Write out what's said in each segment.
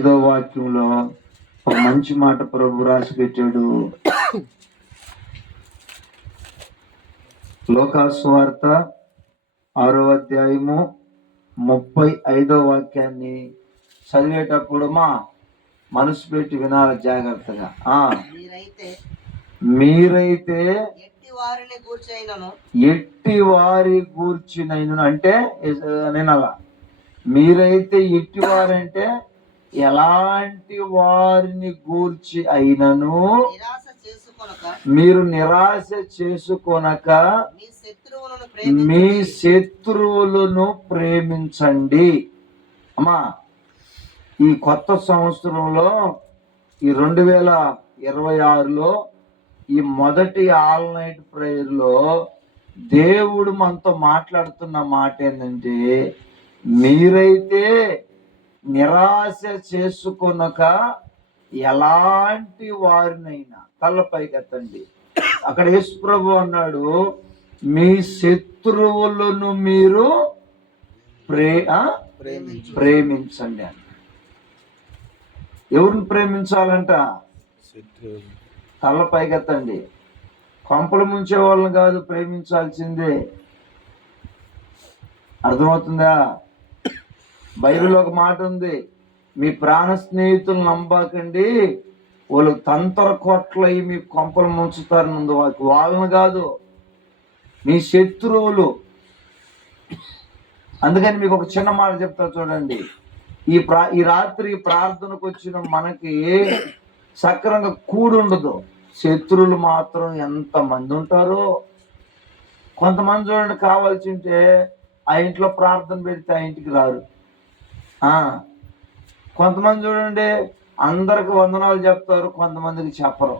ఐదో వాక్యంలో ఒక మంచి మాట ప్రభు రాసి పెట్టాడు. లోకాసువార్త 6వ అధ్యాయము 35వ వాక్యాన్ని చదివేటప్పుడు మనసు పెట్టి వినాలి జాగ్రత్తగా. మీరైతే ఎట్టి వారి గూర్చినైనను అంటే నేను అలా మీరైతే ఎట్టి వారంటే ఎలాంటి వారిని గూర్చి అయినను మీరు నిరాశ చేసుకొనక మీ శత్రువులను ప్రేమించండి. అమ్మా, ఈ కొత్త సంవత్సరంలో ఈ 2026లో ఈ మొదటి ఆల్ నైట్ ప్రేయర్ లో దేవుడు మనతో మాట్లాడుతున్న మాట ఏంటంటే, మీరైతే నిరాశ చేసుకొనక ఎలాంటి వారినైనా తలపైకెత్తండి. అక్కడ యేసు ప్రభు అన్నాడు, మీ శత్రువులను మీరు ప్రేమించండి అని. ఎవరిని ప్రేమించాలంట? తలపైకెత్తండి. కొంపలు ముంచే వాళ్ళని కాదు ప్రేమించాల్సిందే. అర్థమవుతుందా? బైబిల్ ఒక మాట ఉంది, మీ ప్రాణ స్నేహితులు నమ్మకండి, వాళ్ళు తంతర కొట్లయి మీ కొంపలు ముంచుతారని ఉంది. వాళ్ళని కాదు, మీ శత్రువులు. అందుకని మీకు ఒక చిన్న మాట చెప్తా చూడండి. ఈ రాత్రి ప్రార్థనకు వచ్చిన మనకి సక్రంగా కూడుండదు. శత్రువులు మాత్రం ఎంతమంది ఉంటారో. కొంతమంది చూడండి, కావాల్సి ఉంటే ఆ ఇంట్లో ప్రార్థన పెడితే ఆ ఇంటికి రారు. కొంతమంది చూడండి, అందరికి వందనాలు చెప్తారు, కొంతమందికి చెప్పరు.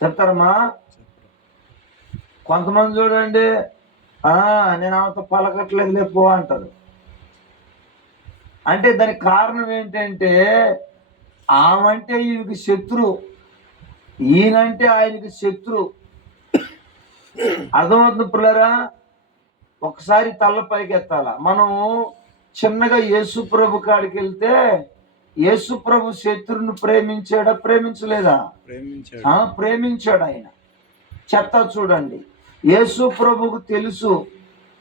చెప్తారమ్మా? కొంతమంది చూడండి, నేను ఆమెతో పలకట్లేదు లేపో అంటారు. అంటే దానికి కారణం ఏంటంటే, ఆమంటే ఈయనకి శత్రు, ఈయనంటే ఆయనకి శత్రు. అర్థమవుతుంది పిల్లరా? ఒకసారి తల్ల పైకి ఎత్తాల. మనం చిన్నగా యేసు ప్రభు కాడికి వెళ్తే, యేసు ప్రభు శత్రువుని ప్రేమించాడా? ప్రేమించలేదా? ప్రేమించాడు ఆయన. చెప్తా చూడండి. యేసు ప్రభుకు తెలుసు,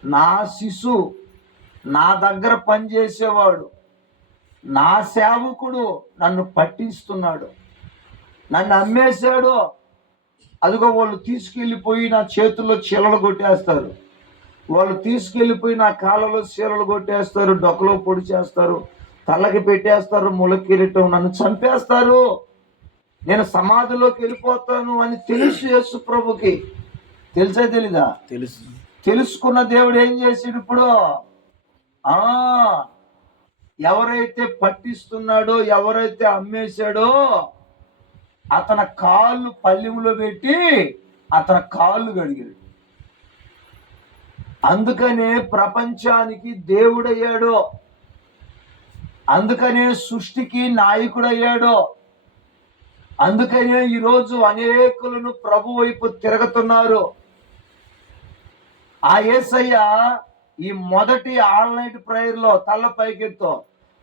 నా శిశు, నా దగ్గర పనిచేసేవాడు, నా సేవకుడు నన్ను పట్టిస్తున్నాడు, నన్ను అమ్మేశాడు. అదిగో వాళ్ళు తీసుకెళ్ళిపోయి నా చేతుల్లో చీలలు కొట్టేస్తారు, వాళ్ళు తీసుకెళ్ళిపోయి నా కాళ్ళలో చీలలు కొట్టేస్తారు, డొక్కలో పొడి చేస్తారు, తలకి పెట్టేస్తారు ముళ్ళ కిరీటం, నన్ను చంపేస్తారు, నేను సమాధిలోకి వెళ్ళిపోతాను అని తెలుసు యేసు ప్రభుకి. తెలుసా తెలీదా? తెలుసుకున్న దేవుడు ఏం చేసాడు ఇప్పుడు? ఎవరైతే పట్టిస్తున్నాడో, ఎవరైతే అమ్మేశాడో అతని కాళ్ళు పల్లెములో పెట్టి అతని కాళ్ళు కడిగాడు. అందుకనే ప్రపంచానికి దేవుడయ్యాడు, అందుకనే సృష్టికి నాయకుడయ్యాడు, అందుకనే ఈరోజు అనేకులను ప్రభు వైపు తిరుగుతున్నారు. ఆ యేసయ్య ఈ మొదటి ఆల్ నైట్ ప్రేయర్ లో తల పైకెత్తో,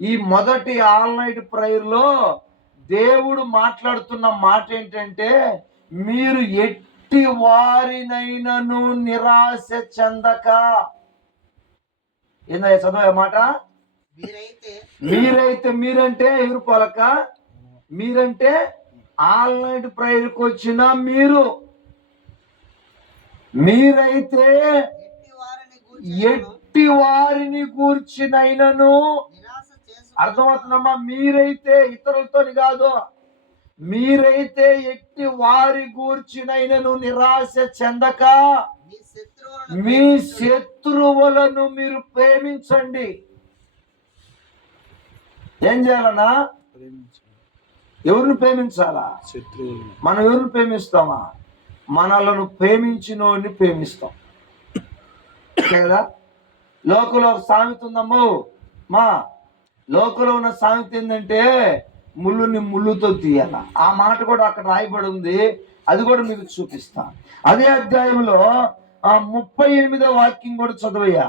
ఈ మొదటి ఆల్ నైట్ ప్రేయర్ లో దేవుడు మాట్లాడుతున్న మాట ఏంటంటే, మీరు ఎట్టి వారినైనను నిరాశ చెందక. ఏందా చదవ మాట? మీరంటే ఎవరు పలక? మీరంటే ఆల్ నైట్ ప్రేయర్కి వచ్చిన మీరైతే ఎట్టి వారిని గూర్చినైనను. అర్థమవుతుందమ్మా? మీరైతే ఇతరులతోని కాదు, మీరైతే ఎట్టి వారి గూర్చినైనను నిరాశ చెందక మీ శత్రువులను మీరు ప్రేమించండి. ఏం చేయాలన్నా? ఎవరిని ప్రేమించాలా? మనం ఎవరిని ప్రేమిస్తామా? మనలను ప్రేమించినోడిని ప్రేమిస్తాం కదా. లోకంలో ఒక సామెత ఉందమ్మో, లోకంలో ఉన్న సామెత ఏంటంటే, ముళ్ళుని ముళ్ళుతో తీయాల. ఆ మాట కూడా అక్కడ రాయబడి ఉంది, అది కూడా మీకు చూపిస్తా. అదే అధ్యాయంలో 38వ వాక్యం కూడా చదవయ్యా.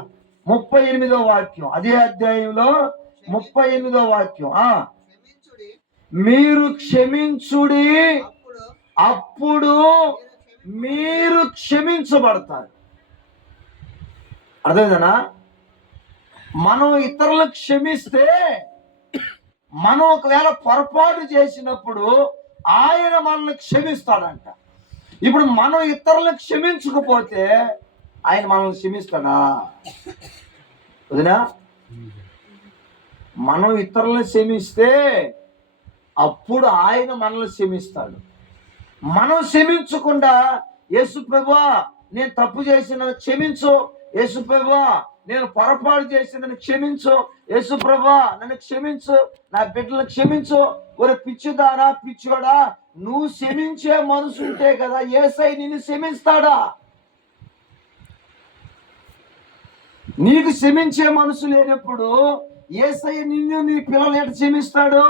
38వ వాక్యం అదే అధ్యాయంలో 38వ వాక్యం. క్షమించుడి, మీరు క్షమించుడి, అప్పుడు అప్పుడు మీరు క్షమించబడతారు. అర్థమైందనా? మనం ఇతరులకు క్షమిస్తే, మనం ఒకవేళ పొరపాటు చేసినప్పుడు ఆయన మనల్ని క్షమిస్తాడంట. ఇప్పుడు మనం ఇతరులకు క్షమించకపోతే ఆయన మనల్ని క్షమిస్తాడా? వదినా, మనం ఇతరులను క్షమిస్తే అప్పుడు ఆయన మనల్ని క్షమిస్తాడు. మనం క్షమించకుండా, యేసు ప్రభువా నేను తప్పు చేసిన క్షమించు, యేసు ప్రభువా నేను పొరపాటు చేసిన క్షమించు, యేసు ప్రభువా నన్ను క్షమించు, నా బిడ్డలను క్షమించు. ఒరే పిచ్చిదారా, పిచ్చోడా, నువ్వు క్షమించే మనసు ఉంటే కదా యేసయ్య నిన్ను క్షమిస్తాడా? నీకు క్షమించే మనసు లేనప్పుడు యేసయ్య నిన్ను, నీ పిల్లలు ఎట్లా క్షమిస్తాడు?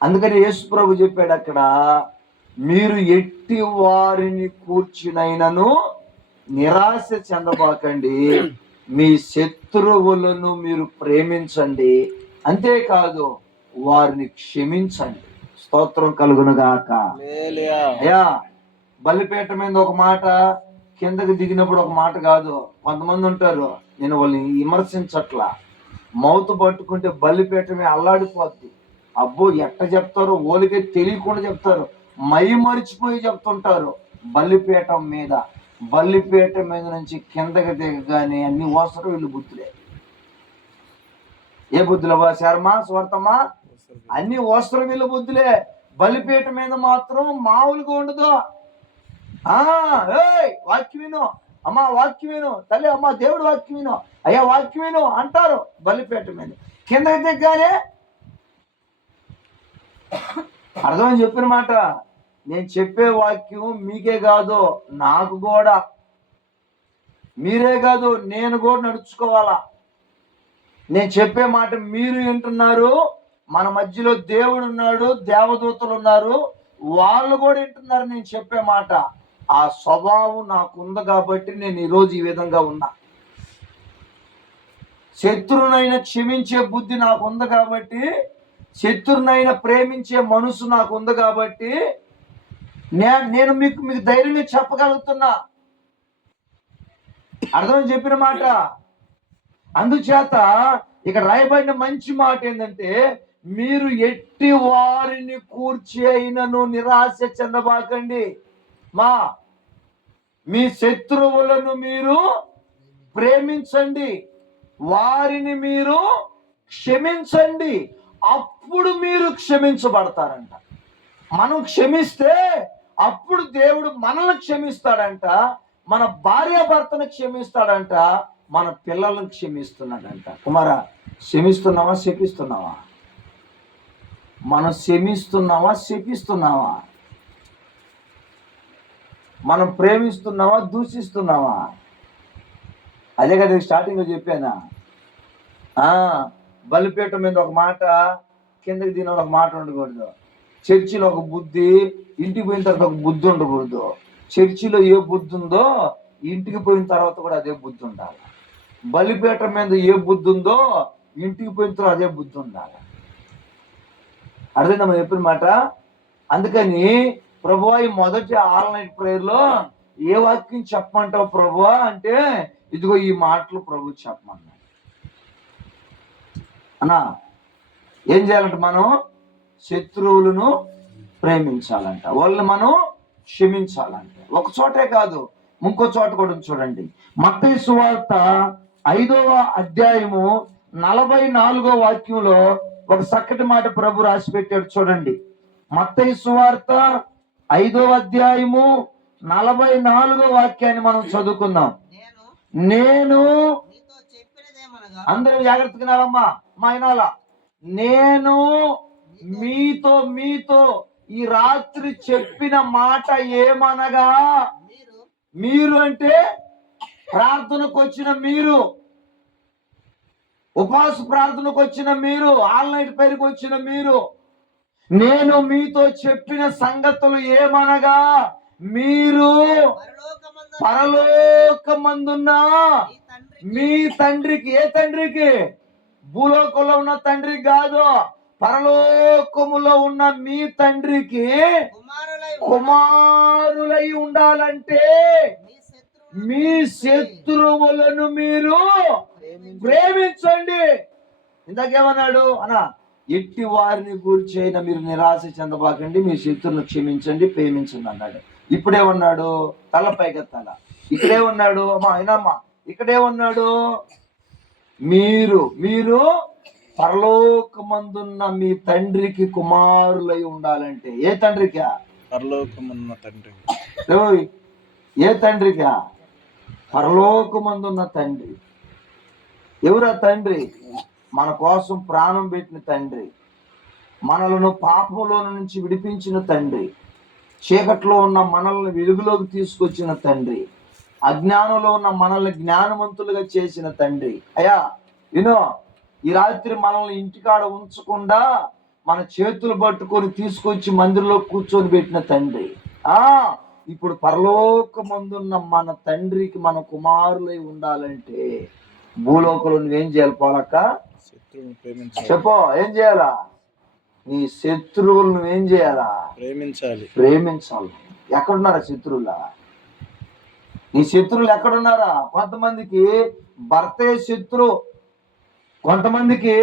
అందుకని యేసు ప్రభు చెప్పాడు అక్కడ, మీరు ఎట్టి వారిని కూర్చునైనను నిరాశ చెందబాకండి, మీ శత్రువులను మీరు ప్రేమించండి, అంతేకాదు వారిని క్షమించండి. స్తోత్రం కలుగును గాక. అయ్యా, బలిపేట మీద ఒక మాట, కిందకి దిగినప్పుడు ఒక మాట కాదు. కొంతమంది ఉంటారు, నేను వాళ్ళని విమర్శించట్లా, మౌతు పట్టుకుంటే బలిపేటమే అల్లాడిపోద్ది. అబ్బో ఎట్ట చెప్తారో ఓలికే తెలియకుండా చెప్తారు, మై మరిచిపోయి చెప్తుంటారు. బలిపీఠం మీద నుంచి కిందకి దిగగానే అన్ని ఓసరు వీళ్ళు బుద్ధులే. ఏ బుద్ధులవా శర్మా, స్వార్థమా? అన్ని ఓసరు వీళ్ళు బుద్ధులే. బలిపీఠం మీద మాత్రం మామూలుగా ఉండదు. వాక్యం విను అమ్మా, వాక్యం విను తల్లి, అమ్మా దేవుడు వాక్యం విను, అయ్యా వాక్యం విను అంటారు. బలిపీఠం మీద కిందకి దిగ్గానే అర్థమని చెప్పిన మాట, నేను చెప్పే వాక్యం మీకే కాదు నాకు కూడా, మీరే కాదు నేను కూడా నడుచుకోవాలా. నేను చెప్పే మాట మీరు వింటున్నారు, మన మధ్యలో దేవుడు ఉన్నాడు, దేవదూతలు ఉన్నారు, వాళ్ళు కూడా వింటున్నారు నేను చెప్పే మాట. ఆ స్వభావం నాకుంది కాబట్టి నేను ఈరోజు ఈ విధంగా ఉన్నా. శత్రువునైనా క్షమించే బుద్ధి నాకు ఉంది కాబట్టి, శత్రువునైనా ప్రేమించే మనసు నాకు ఉంది కాబట్టి నేను మీకు ధైర్యంగా చెప్పగలుగుతున్నా. అర్థం చెప్పిన మాట. అందుచేత ఇక్కడ రాయబడిన మంచి మాట ఏంటంటే, మీరు ఎట్టి వారిని కూర్చి అయినను నిరాశ చెందబాకండి, మీ శత్రువులను మీరు ప్రేమించండి, వారిని మీరు క్షమించండి, అప్పుడు మీరు క్షమించబడతారంట. మనం క్షమిస్తే అప్పుడు దేవుడు మనల్ని క్షమిస్తాడంట, మన భార్యాభర్తను క్షమిస్తాడంట, మన పిల్లలను క్షమిస్తున్నాడంట. కుమారా, క్షమిస్తున్నావా శపిస్తున్నావా? మనం క్షమిస్తున్నావా శపిస్తున్నావా? మనం ప్రేమిస్తున్నావా దూషిస్తున్నావా? అదే కదా స్టార్టింగ్లో చెప్పానా, బలిపీఠం మీద ఒక మాట, కిందకి దీని ఒక మాట ఉండకూడదు. చర్చిలో ఒక బుద్ధి, ఇంటికి పోయిన తర్వాత ఒక బుద్ధి ఉండకూడదు. చర్చిలో ఏ బుద్ధి ఉందో ఇంటికి పోయిన తర్వాత కూడా అదే బుద్ధి ఉండాలి. బలిపీఠం మీద ఏ బుద్ధి ఉందో ఇంటికి పోయిన తర్వాత అదే బుద్ధి ఉండాలి. అర్థమైందా మనం చెప్పిన మాట? అందుకని ప్రభువా ఈ మొదటి ఆల్ నైట్ ప్రేయర్లో ఏ వాక్యం చెప్పమంటావు ప్రభువా అంటే, ఇదిగో ఈ మాటలు ప్రభు చెప్పమన్నాడు. అన్నా ఏం చేయాలంటే, మనం శత్రువులను ప్రేమించాలంట, వాళ్ళని మనం క్షమించాలంట. ఒక చోటే కాదు, ఇంకో చోట కూడా చూడండి. మత్తయి సువార్త 5వ అధ్యాయము 44వ వాక్యంలో ఒక చక్కటి మాట ప్రభు రాసి పెట్టాడు. చూడండి, మత్తయి సువార్త 5వ అధ్యాయము 44వ వాక్యాన్ని మనం చదువుకుందాం. నేను అందరూ జాగ్రత్తగా వినాలమ్మా, మా వినాలా. నేను మీతో ఈ రాత్రి చెప్పిన మాట ఏమనగా, మీరు అంటే ప్రార్థనకు వచ్చిన మీరు, ఉపవాస ప్రార్థనకు వచ్చిన మీరు, ఆల్ నైట్ పేరుకు వచ్చిన మీరు, నేను మీతో చెప్పిన సంగతులు ఏమనగా, మీరు పరలోకమందున్న మీ తండ్రికి. ఏ తండ్రికి? భూలోకంలో ఉన్న తండ్రికి కాదు, పరలోకములో ఉన్న మీ తండ్రికి కుమారులై ఉండాలంటే మీ శత్రువులను మీరు ప్రేమించండి. ఇందాకేమన్నాడు అన్న? ఎట్టి వారిని గూర్చి అయినా మీరు నిరాశ చెందబాకండి, మీ శత్రువులను క్షమించండి, ప్రేమించండి అన్నాడు. ఇప్పుడేమన్నాడు? తల పైకెత్తాల. ఇక్కడేమన్నాడు? అమ్మా అయినమ్మా, ఇక్కడేమన్నాడు? మీరు మీరు పరలోకమందున్న మీ తండ్రికి కుమారులై ఉండాలంటే. ఏ తండ్రికా? పరలోకమున్న తండ్రి. ఓయ్, ఏ తండ్రికా? పరలోకమందున్న తండ్రి. ఎవరా తండ్రి? మన కోసం ప్రాణం పెట్టిన తండ్రి, మనలను పాపంలో నుంచి విడిపించిన తండ్రి, చీకట్లో ఉన్న మనల్ని వెలుగులోకి తీసుకొచ్చిన తండ్రి, అజ్ఞానంలో ఉన్న మనల్ని జ్ఞానవంతులుగా చేసిన తండ్రి. అయ్యా వినో, ఈ రాత్రి మనల్ని ఇంటికాడ ఉంచకుండా మన చేతులు పట్టుకొని తీసుకొచ్చి మందిరంలో కూర్చొని పెట్టిన తండ్రి. ఇప్పుడు పరలోకమందున్న మన తండ్రికి మన కుమారులై ఉండాలంటే భూలోకంలో నువ్వేం చేయాలి? పోలక్క చెప్పు, ఏం చేయాలా? నీ శత్రువులు నువ్వేం చేయాలా? ప్రేమించాలి. ఎక్కడున్నారా శత్రువులా? నీ శత్రువులు ఎక్కడున్నారా? కొంతమందికి భర్తే శత్రు, కొంతమందికి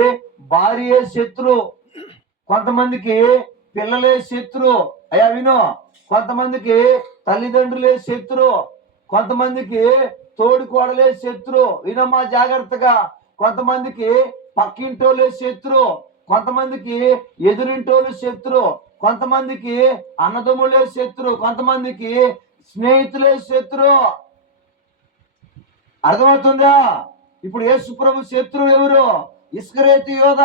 భార్యే శత్రు, కొంతమందికి పిల్లలే శత్రు. అయ్యా వినో, కొంతమందికి తల్లిదండ్రులే శత్రు, కొంతమందికి తోడుకోడలే శత్రు. వినమ్మా జాగ్రత్తగా. కొంతమందికి పక్కింటోళ్ళే శత్రు, కొంతమందికి ఎదురింటోళ్ళు శత్రు, కొంతమందికి అన్నదమ్ములే శత్రు, కొంతమందికి స్నేహితులే శత్రు. అర్థమవుతుందా? ఇప్పుడు యేసుప్రభు శత్రువు ఎవరు? ఇస్కరియోతు యోధ.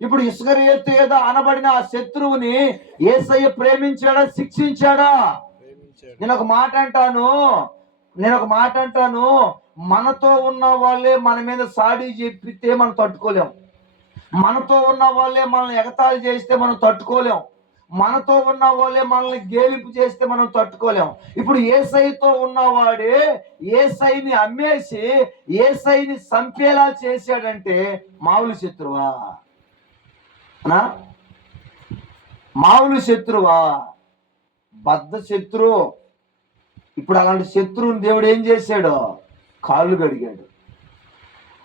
ఇప్పుడు ఇస్కరియోతు యోధ అనబడిన ఆ శత్రువుని యేసయ్య ప్రేమించాడా, శిక్షించాడా? నేను ఒక మాట అంటాను, మనతో ఉన్న వాళ్ళే మన మీద సాడి చెప్పితే మనం తట్టుకోలేం, మనతో ఉన్న వాళ్ళే మనల్ని ఎగతాళి చేస్తే మనం తట్టుకోలేం, మనతో ఉన్న వాళ్ళే మనల్ని గేలింపు చేస్తే మనం తట్టుకోలేం. ఇప్పుడు యేసయ్యతో ఉన్నవాడే యేసయ్యని అమ్మేసి యేసయ్యని చంపేలా చేశాడంటే మామూలు శత్రువా? మామూలు శత్రువా? బద్ధ శత్రువు. ఇప్పుడు అలాంటి శత్రువుని దేవుడు ఏం చేశాడు? కాళ్ళు కడిగాడు.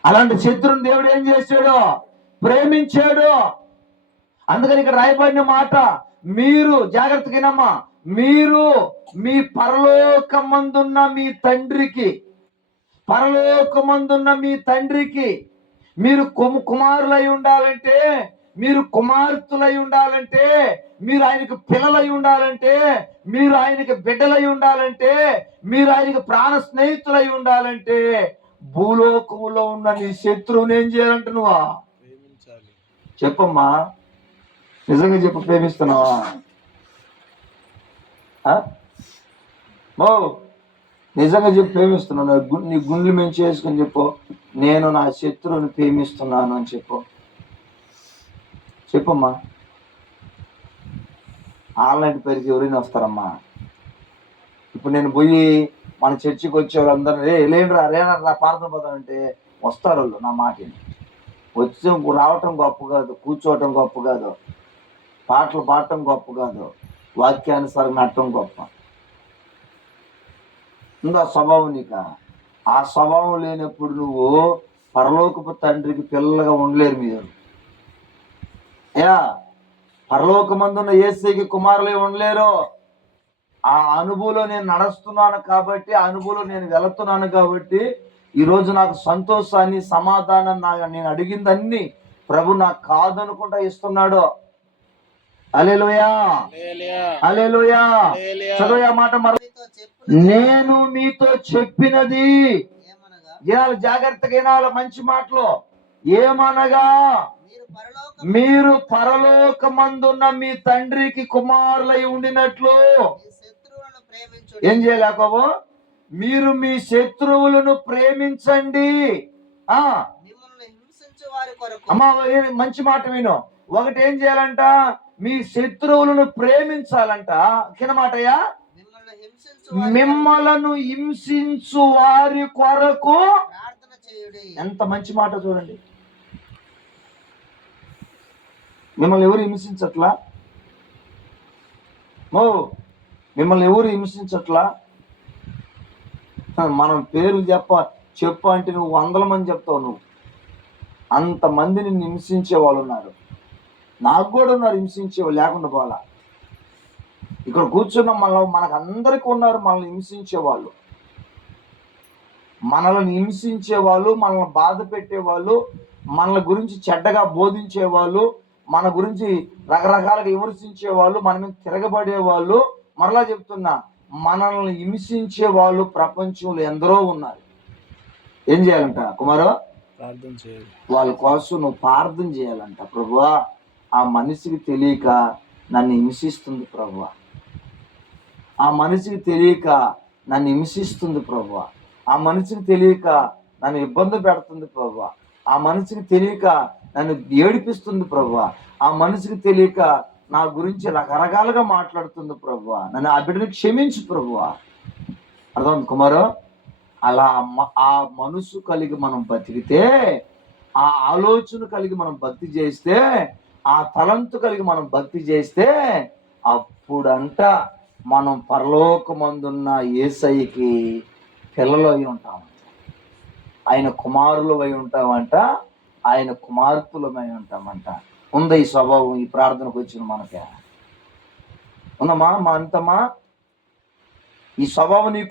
అలాంటి శత్రువుని దేవుడు ఏం చేశాడు? ప్రేమించాడు. అందుకని ఇక్కడ రాయబడిన మాట, మీరు జాగ్రత్తగానమ్మా, మీరు మీ పరలోకమందున్న మీ తండ్రికి మీరు కుమారులై ఉండాలంటే, మీరు కుమార్తెలై ఉండాలంటే, మీరు ఆయనకు పిల్లలై ఉండాలంటే, మీరు ఆయనకి బిడ్డలై ఉండాలంటే, మీరు ఆయనకి ప్రాణ స్నేహితులై ఉండాలంటే భూలోకములో ఉన్న నీ శత్రువుని ఏం చేయాలంట? నువ్వా చెప్పమ్మా, నిజంగా చెప్పు, ప్రేమిస్తున్నావా? నిజంగా చెప్పు, ప్రేమిస్తున్నావు? నీ గుండెలు మెంచి చేసుకొని చెప్పు, నేను నా శత్రువుని ప్రేమిస్తున్నాను అని చెప్పమ్మా. ఆన్లైన్ పేరుకి ఎవరైనా వస్తారమ్మా? ఇప్పుడు నేను పోయి మన చర్చికి వచ్చే వాళ్ళందరూ లేనరా ప్రార్థన పోతామంటే వస్తారు వాళ్ళు. నా మాటని వచ్చి రావటం గొప్ప కాదు, కూర్చోవటం గొప్ప కాదు, పాటలు పాడటం గొప్ప కాదు, వాక్యానుసారం నడటం గొప్ప. ఇంకా స్వభావం నీక. ఆ స్వభావం లేనప్పుడు నువ్వు పరలోకపు తండ్రికి పిల్లలుగా ఉండలేరు. మీరు పరలోకమందున్న యేసయ్యకి కుమారులే ఉండలేరు. ఆ అనుభవంలో నేను నడుస్తున్నాను కాబట్టి, ఆ అనుభవంలో నేను వెళుతున్నాను కాబట్టి ఈరోజు నాకు సంతోషాన్ని, సమాధానం, నేను అడిగిందన్నీ ప్రభు నాకు కాదనుకుంటా ఇస్తున్నాడు. హల్లెలూయా, హల్లెలూయా. చదువు మాట. నేను మీతో చెప్పినది వినాలి, జాగ్రత్తగా వినాలి, మంచి మాటలు. ఏమనగా మీరు పరలోకమందున్న మీ తండ్రికి కుమారులై ఉండినట్లు ఏం చేయలేకపో? మీరు మీ శత్రువులను ప్రేమించండి. అమ్మా మంచి మాట విను. ఒకటి ఏం చేయాలంట? మీ శత్రువులను ప్రేమించాలంట. కింద మాటయ్యా, మిమ్మలను హింసించు వారి కొరకు చేయుడి. ఎంత మంచి మాట చూడండి. మిమ్మల్ని ఎవరు హింసించట్లా? మిమ్మల్ని ఎవరు హింసించట్లా? మనం పేర్లు చెప్పు అంటే నువ్వు 100 మంది చెప్తావు. నువ్వు అంతమందిని హింసించే వాళ్ళు ఉన్నారు. నాకు కూడా ఉన్నారు హింసించే వాళ్ళు, లేకుండా పోలా. ఇక్కడ కూర్చున్న మనకు అందరికీ ఉన్నారు మనల్ని హింసించే వాళ్ళు. మనల్ని హింసించే వాళ్ళు, మనల్ని బాధ పెట్టేవాళ్ళు, మన గురించి చెడ్డగా బోధించేవాళ్ళు, మన గురించి రకరకాలుగా విమర్శించే వాళ్ళు, మన మీద తిరగబడే వాళ్ళు. మరలా చెప్తున్నా, మనల్ని హింసించే వాళ్ళు ప్రపంచంలో ఎందరో ఉన్నారు. ఏం చేయాలంట కుమారు? ప్రార్థన చేయాలి. వాళ్ళ కోసం నువ్వు ప్రార్థన చేయాలంట. ప్రభువా, ఆ మనిషికి తెలియక నన్ను హింసిస్తుంది ప్రభువా, ఆ మనిషికి తెలియక నన్ను హింసిస్తుంది ప్రభువా, ఆ మనిషికి తెలియక నన్ను ఇబ్బంది పెడుతుంది ప్రభువా, ఆ మనిషికి తెలియక నన్ను ఏడిపిస్తుంది ప్రభువా, ఆ మనిషికి తెలియక నా గురించి రకరకాలుగా మాట్లాడుతుంది ప్రభువా, నన్ను ఆ బిడ్డని క్షమించు ప్రభువా. అర్థం కుమారు? అలా ఆ మనసు కలిగి మనం బతికితే, ఆ ఆలోచన కలిగి మనం భక్తి చేస్తే, ఆ తలంతు కలిగి మనం భక్తి చేస్తే, అప్పుడంట మనం పరలోకమందున్న యేసయ్యకి పిల్లలు అయి ఉంటాం, ఆయన కుమారులు అయి ఉంటామంట, ఆయన కుమార్తెలమై ఉంటామంట. ఉందా ఈ స్వభావం ఈ ప్రార్థనకు వచ్చిన మనకే? ఉందమ్మా? మా అంతమ్మా ఈ స్వభావం